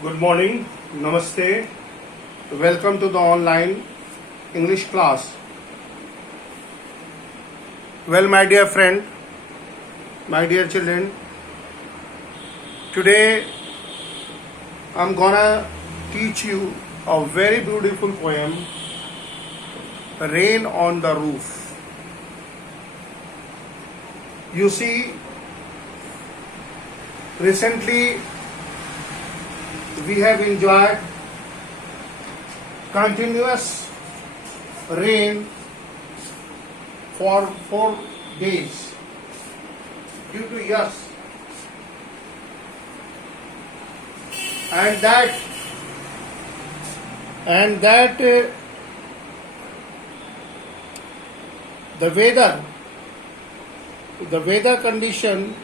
Good morning, Namaste. Welcome to the online English class. Well, my dear friend, my dear children, today I'm gonna teach you a very beautiful poem, Rain on the Roof. You see, recently we have enjoyed continuous rain for 4 days due to yes, and that the weather condition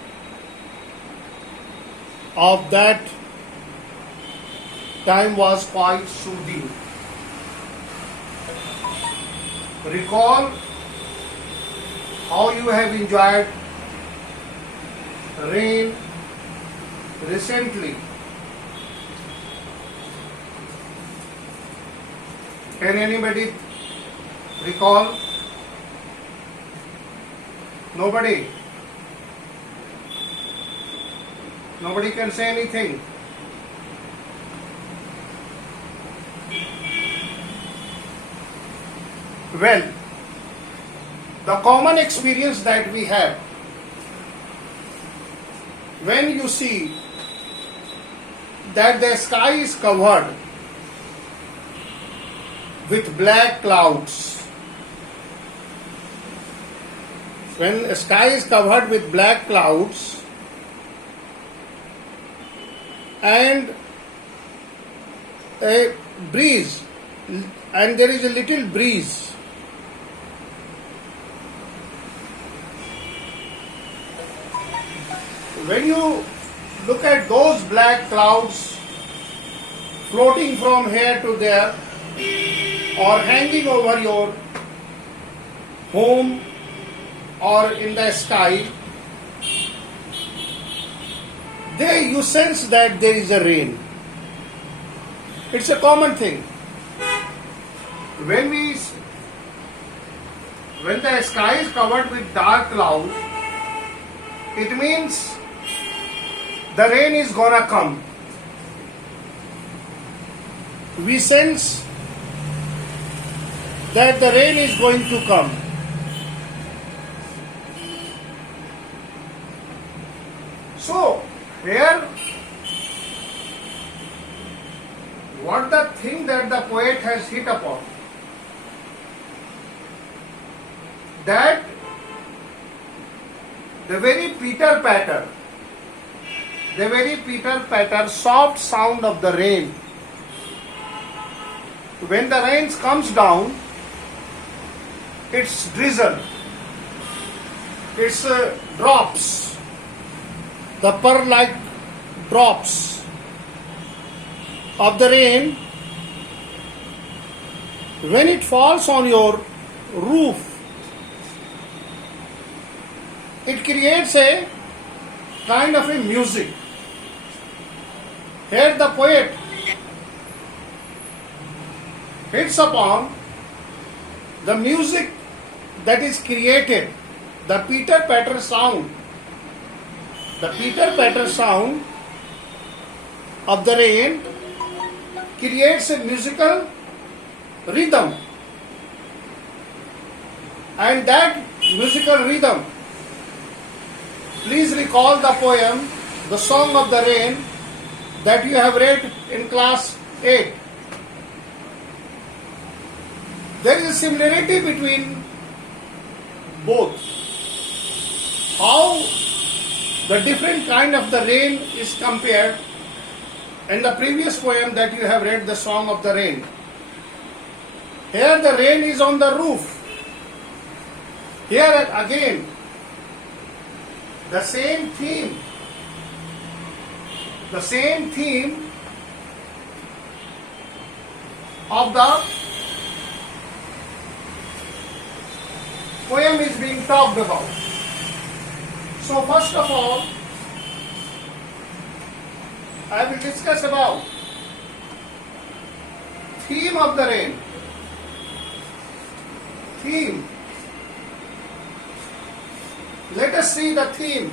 of that time was quite soothing. Recall how you have enjoyed rain recently. Can anybody recall? Nobody? Nobody can say anything. Well, the common experience that we have when you see that the sky is covered with black clouds, when the sky is covered with black clouds and a breeze, and there is a little breeze, when you look at those black clouds floating from here to there or hanging over your home or in the sky, there you sense that there is a rain. It's a common thing. When the sky is covered with dark cloud, it means the rain is gonna come. We sense that the rain is going to come. So, here, what the thing that the poet has hit upon, that the very pitter patter, soft sound of the rain, when the rain comes down, it's drizzle, it's drops, the pearl-like drops of the rain, when it falls on your roof, it creates a kind of a music. Here the poet hits upon the music that is created, the pitter-patter sound. The pitter-patter sound of the rain creates a musical rhythm. And that musical rhythm, please recall the poem, The Song of the Rain, that you have read in class 8. There is a similarity between both. How the different kind of the rain is compared in the previous poem that you have read, The Song of the Rain. Here the rain is on the roof. Here again, the same theme of the poem is being talked about. So first of all, I will discuss about theme of the rain. Theme. Let us see the theme.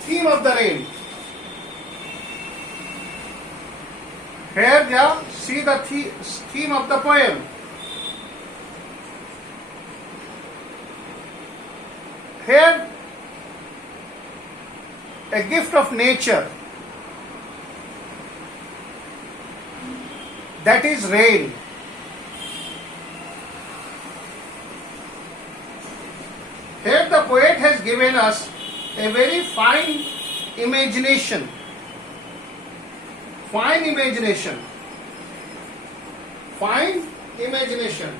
Theme of the rain. Here, see the theme of the poem. Here, a gift of nature, that is rain. Here the poet has given us a very fine imagination. Fine imagination. Fine imagination.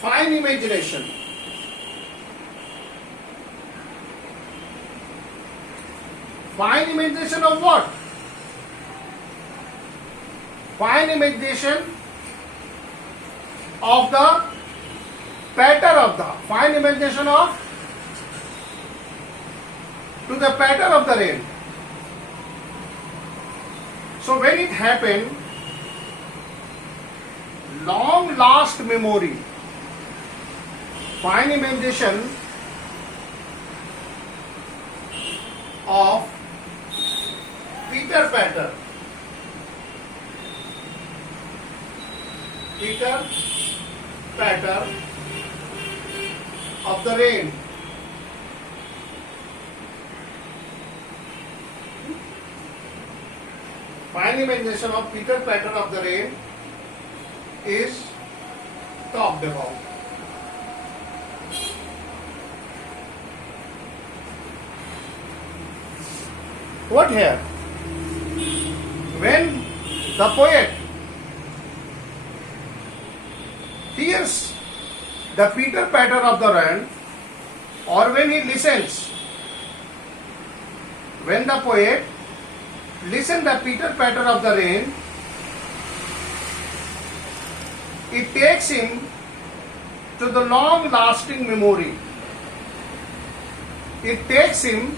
Fine imagination. Fine imagination of what? Fine imagination of the patter of the, fine imagination of, to the patter of the rain. So when it happened, long last memory, fine imagination of Peter Patter. Peter Patter of the rain. Fine imagination of Peter Patter of the rain is talked about. What here? When the poet hears the Peter Patter of the rain, or when he listens, when the poet listens the Peter Patter of the rain, it takes him to the long lasting memory. It takes him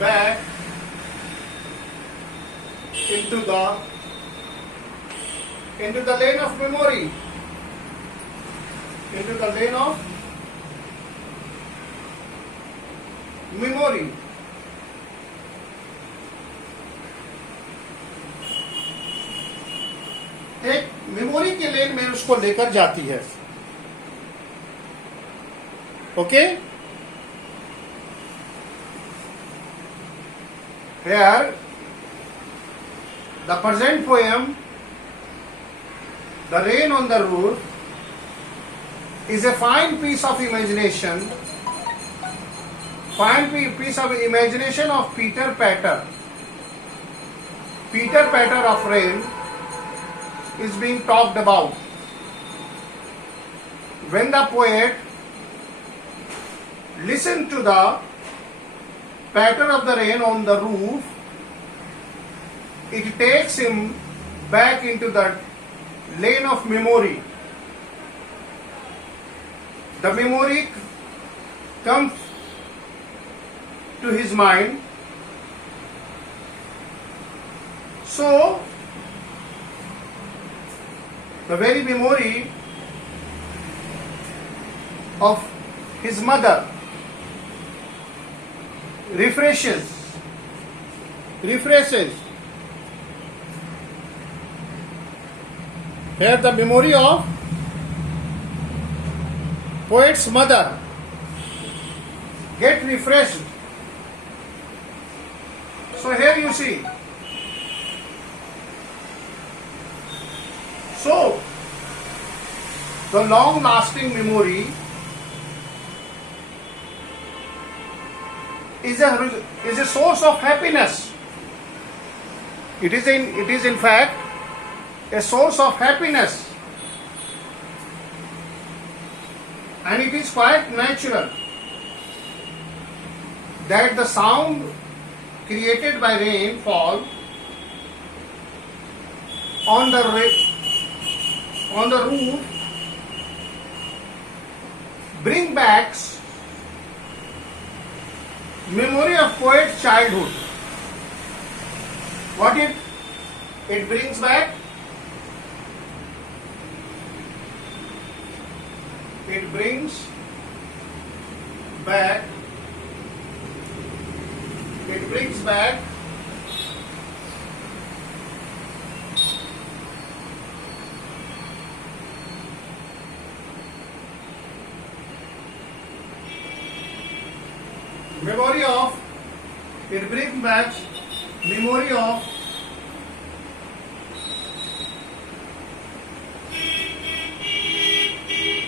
back into the lane of memory, into the lane of memory. एक memory के लेन में उसको लेकर जाती है. Okay, here the present poem, The Rain on the Roof, is a fine piece of imagination, piece of imagination of Peter Patter. Peter Patter of rain is being talked about. When the poet listened to the patter of the rain on the roof, it takes him back into the lane of memory. The memory comes to his mind. So, the very memory of his mother refreshes. Here the memory of poet's mother get refreshed. So here you see. So the long lasting memory is a source of happiness. It is in fact a source of happiness, and it is quite natural that the sound created by rainfall on the roof bring back memory of poet's childhood. What it brings back? It brings back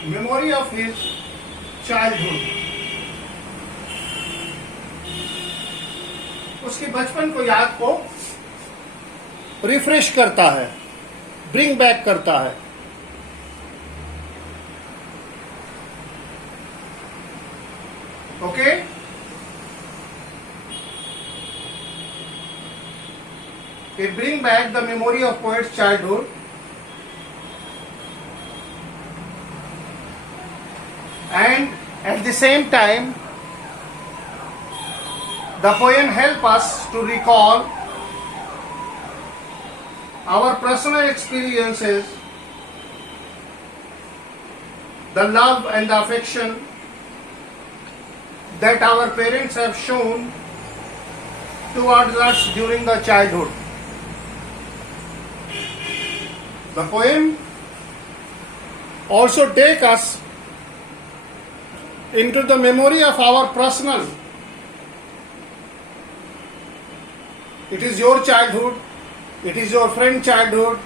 memory of his childhood. उसके बचपन को याद को refresh करता है, bring back करता है. Okay? It brings back the memory of poet's childhood, and at the same time the poem helps us to recall our personal experiences, the love and the affection that our parents have shown towards us during the childhood. The poem also takes us into the memory of our personal. It is your childhood, it is your friend's childhood,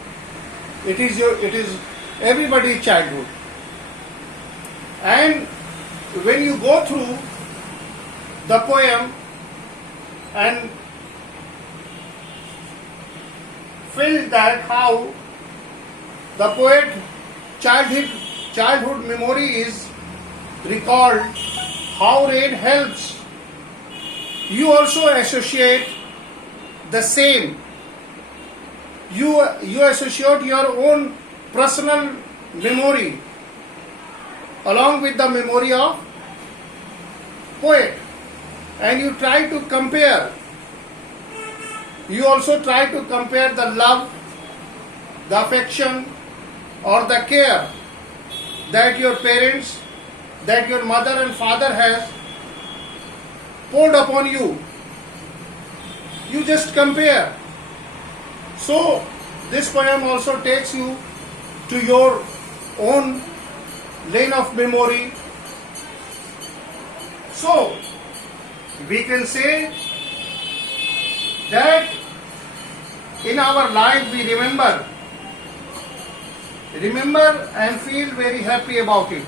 it is everybody's childhood. And when you go through the poem and feel that how the poet childhood memory is recalled, how rain helps, you also associate the same. You associate your own personal memory along with the memory of poet, and you try to compare. You also try to compare the love, the affection, or the care that your parents, that your mother and father has poured upon you. You just compare. So this poem also takes you to your own lane of memory. So we can say that in our life we remember and feel very happy about it.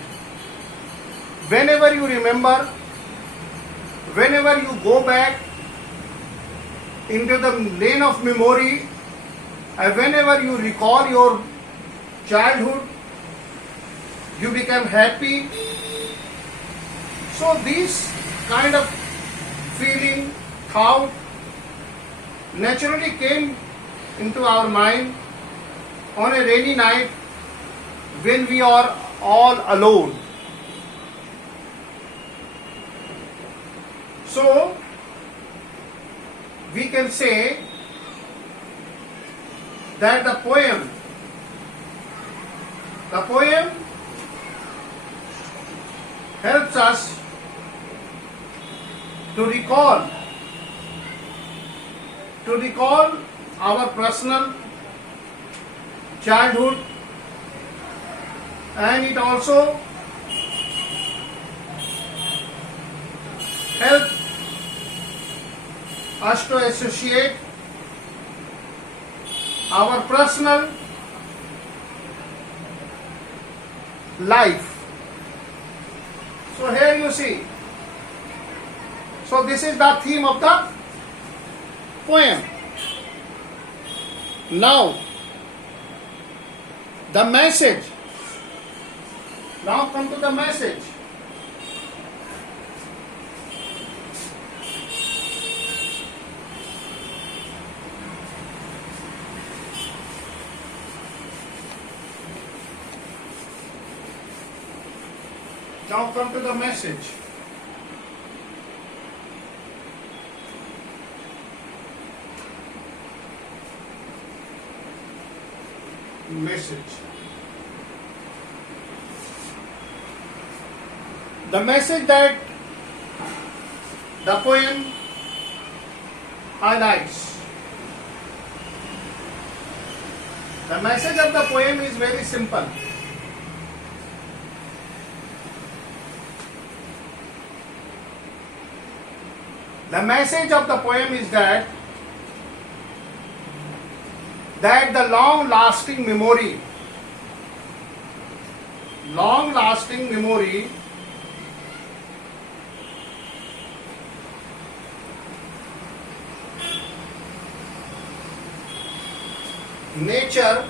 Whenever you remember, whenever you go back into the lane of memory, and whenever you recall your childhood, you become happy. So this kind of feeling, thought naturally came into our mind on a rainy night when we are all alone. So we can say that the poem helps us to recall our personal childhood, and it also helps us to associate our personal life. So here you see. So this is the theme of the poem. Now The message. Now come to the message. Now come to the message. Message. The message that the poem highlights. The message of the poem is very simple. The message of the poem is that the long lasting memory nature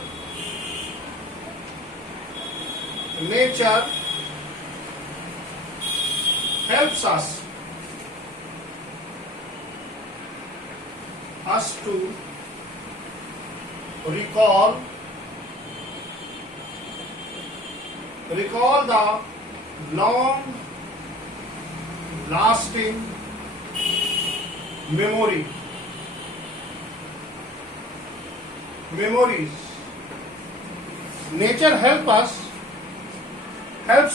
helps us to recall the long lasting memories. Nature helps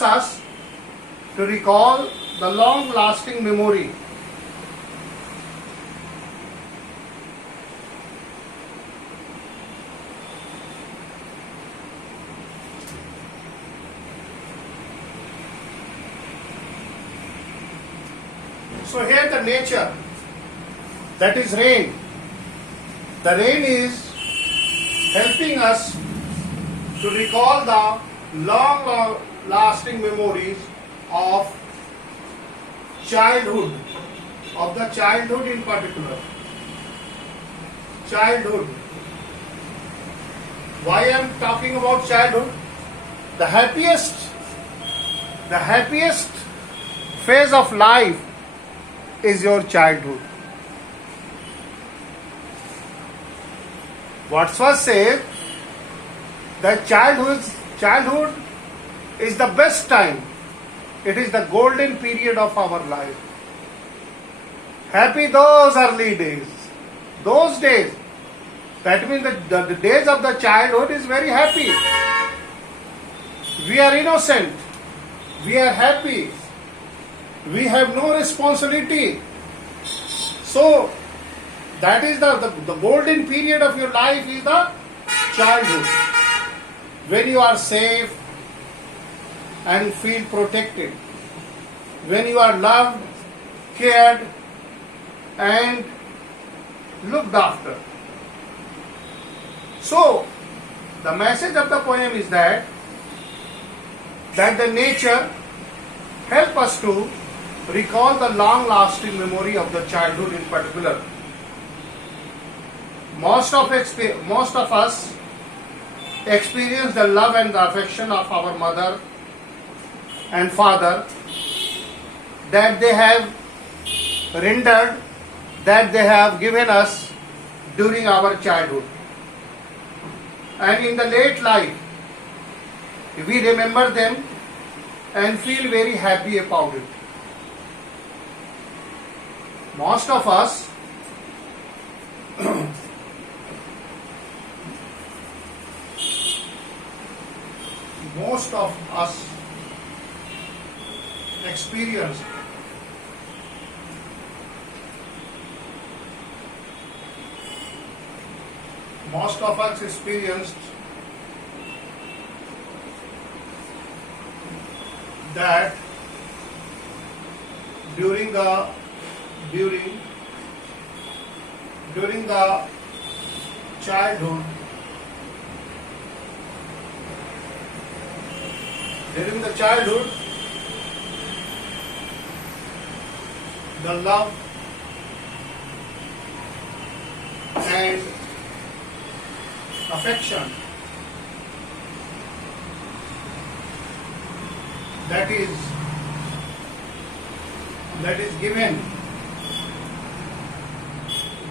us to recall the long lasting memory. So here the nature, that is rain. The rain is helping us to recall the long lasting memories of childhood, in particular. Childhood. Why I am talking about childhood? The happiest phase of life is your childhood. Wordsworth says that childhood is the best time. It is the golden period of our life. Happy those early days. Those days. That means the days of the childhood is very happy. We are innocent. We are happy. We have no responsibility. So, that is the golden period of your life is the childhood. When you are safe and feel protected. When you are loved, cared and looked after. So, the message of the poem is that the nature help us to recall the long-lasting memory of the childhood in particular. Most of us experience the love and the affection of our mother and father that they have rendered, that they have given us during our childhood. And in the late life, we remember them and feel very happy about it. Most of us experienced that during the childhood, the love and affection that is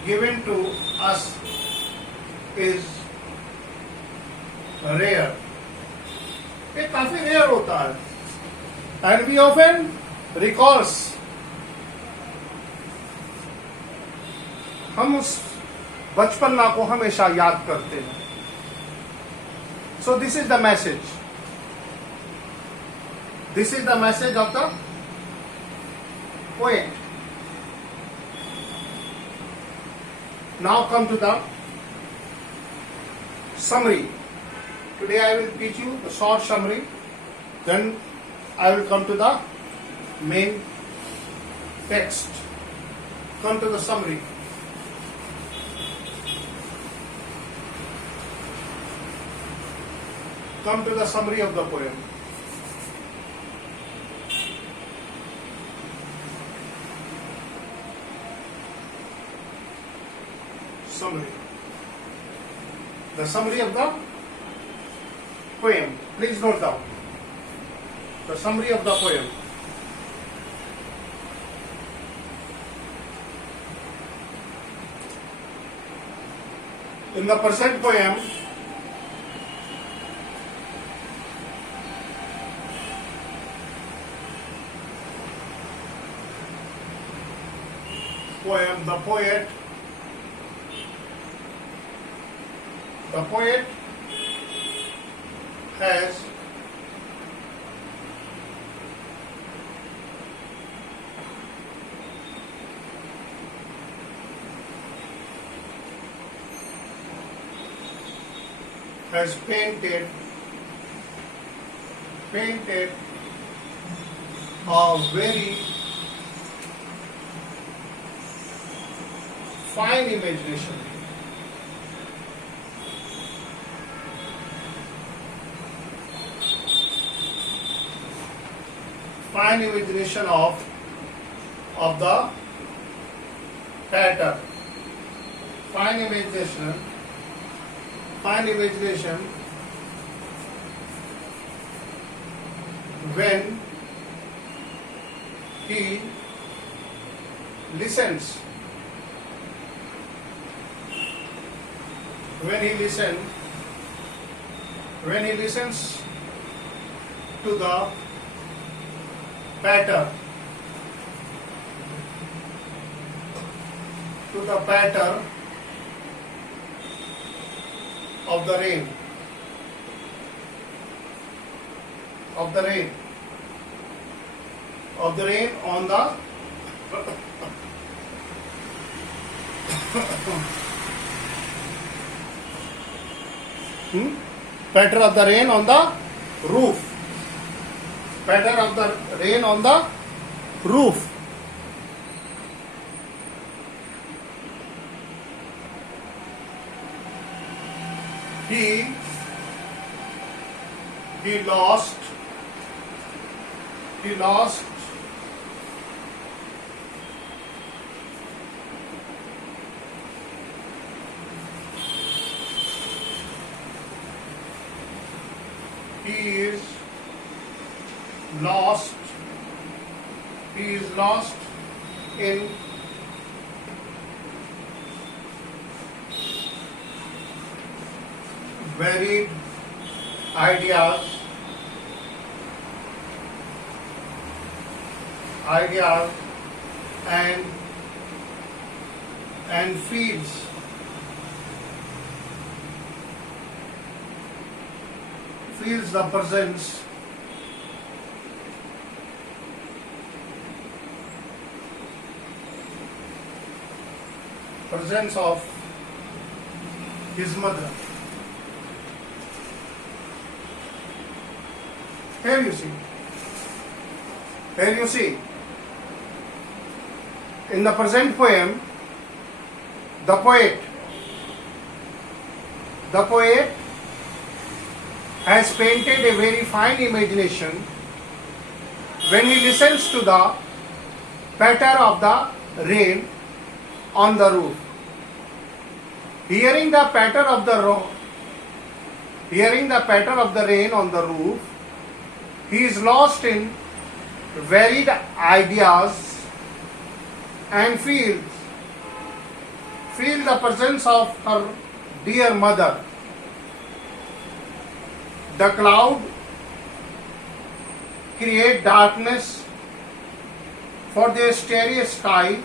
given to us is rare. ये काफी rare होता है. And we often recalls, हम उस बचपना को हमेशा याद करते हैं. So this is the message. This is the message of the poet. Now come to the summary. Today I will teach you a short summary. Then I will come to the main text. Come to the summary. Come to the summary of the poem. Summary. The summary of the poem. Please note down. The summary of the poem. In the present poem, the poet has painted a very fine imagination. Fine imagination of the pattern. Fine imagination when he listens. When he listens to the patter of the rain on the patter of the rain on the roof. Patter of the rain on the roof. He lost he is lost in varied ideas and feels the presence of his mother. Here you see, in the present poem, the poet has painted a very fine imagination when he listens to the patter of the rain on the roof. Hearing the patter of the rain on the roof, he is lost in varied ideas and feel the presence of her dear mother. The cloud create darkness for the starry sky,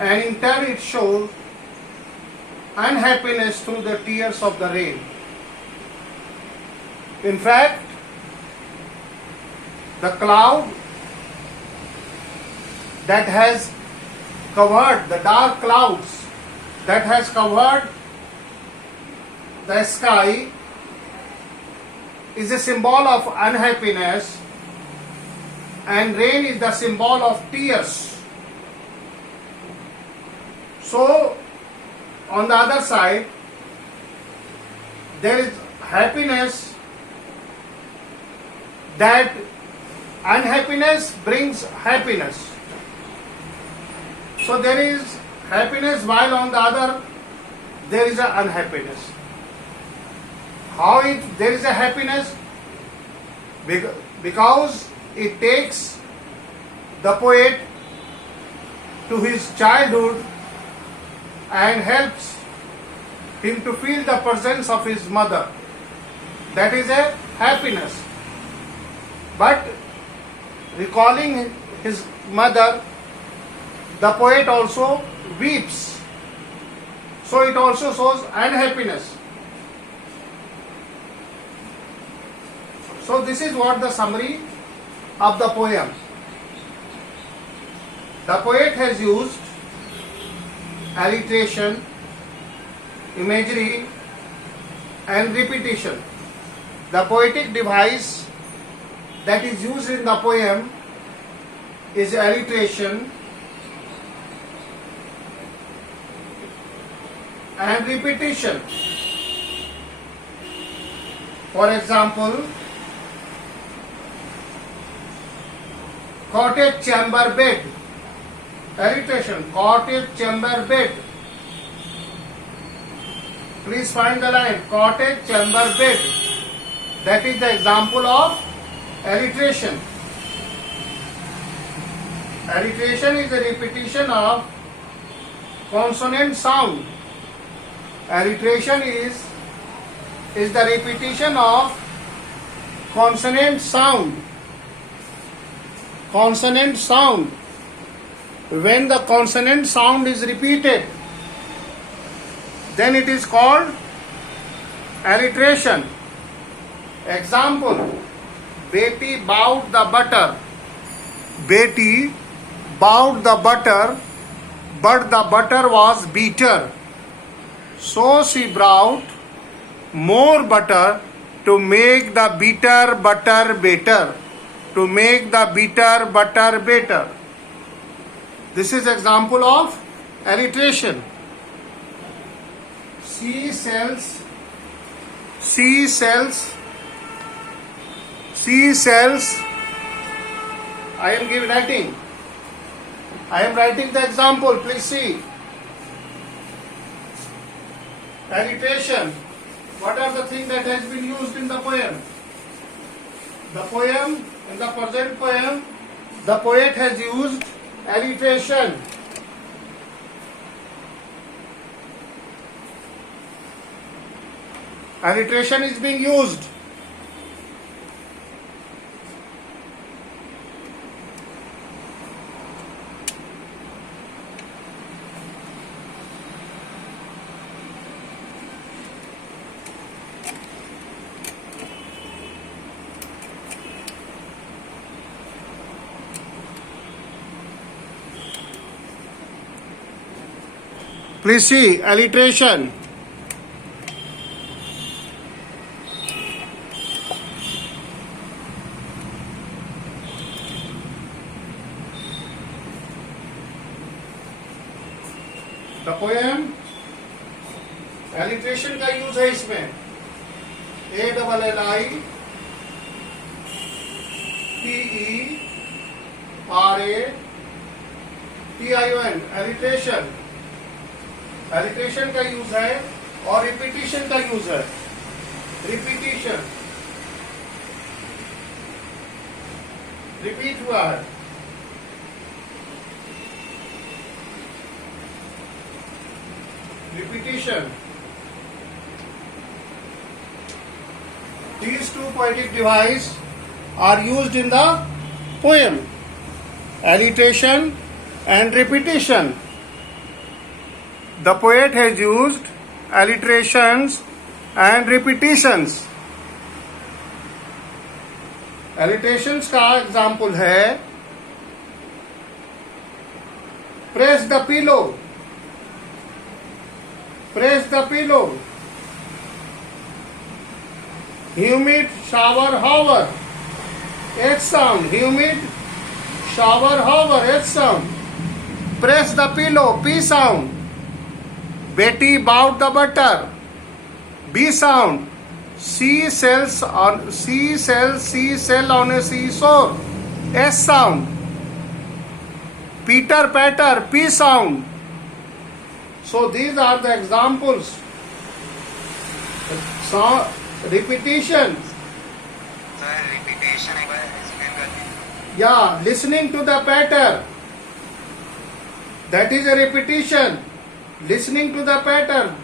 and in turn it shows unhappiness through the tears of the rain. In fact, the cloud that has covered, the dark clouds that has covered the sky is a symbol of unhappiness, and rain is the symbol of tears. So, on the other side, there is happiness, that unhappiness brings happiness. So there is happiness, while on the other there is a unhappiness. How there is a happiness? Because it takes the poet to his childhood and helps him to feel the presence of his mother. That is a happiness. But recalling his mother, the poet also weeps. So it also shows unhappiness. So this is what the summary of the poem. The poet has used alliteration, imagery and repetition. The poetic device that is used in the poem is alliteration and repetition. For example, cottage chamber bed. Alliteration, cottage chamber bed. Please find the line, cottage chamber bed. That is the example of alliteration. Alliteration is a repetition of consonant sound. Alliteration is the repetition of consonant sound. Consonant sound. When the consonant sound is repeated, then it is called alliteration. Example, Beti bowed the butter. Beti bowed the butter, but the butter was bitter. So she brought more butter to make the bitter butter better. To make the bitter butter better. This is example of alliteration. She sells. I am writing the example. Please see. Alliteration. What are the things that has been used in the poem? The poem, in the present poem, the poet has used alliteration. Alliteration is being used. Please see, alliteration. The poem, alliteration का use है इसमें. ALLITERATION. alliteration. Alliteration का use है और repetition का use है. Repetition. Repeat word. Repetition. These two poetic devices are used in the poem. Alliteration and repetition. The poet has used alliterations and repetitions. Alliterations का example है press the pillow, press the pillow, humid shower hover, H sound, humid shower hover, H sound, press the pillow, P sound, Betty bought the butter, B sound, she sells on a seashore, S sound, Peter patter, P sound. So these are the examples. So repetition. Sir, repetition एक बार explain कर दीजिए. Yeah, listening to the patter. That is a repetition. Listening to the patter.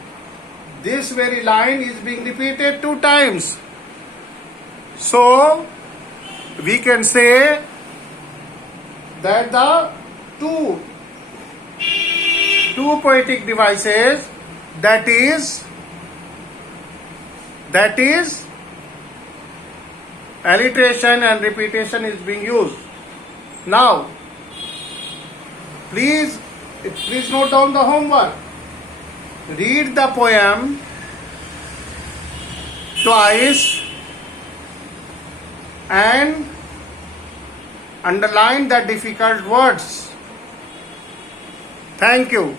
This very line is being repeated 2 times. So, we can say that the two poetic devices, that is alliteration and repetition is being used. Now, please note down the homework. Read the poem twice and underline the difficult words. Thank you.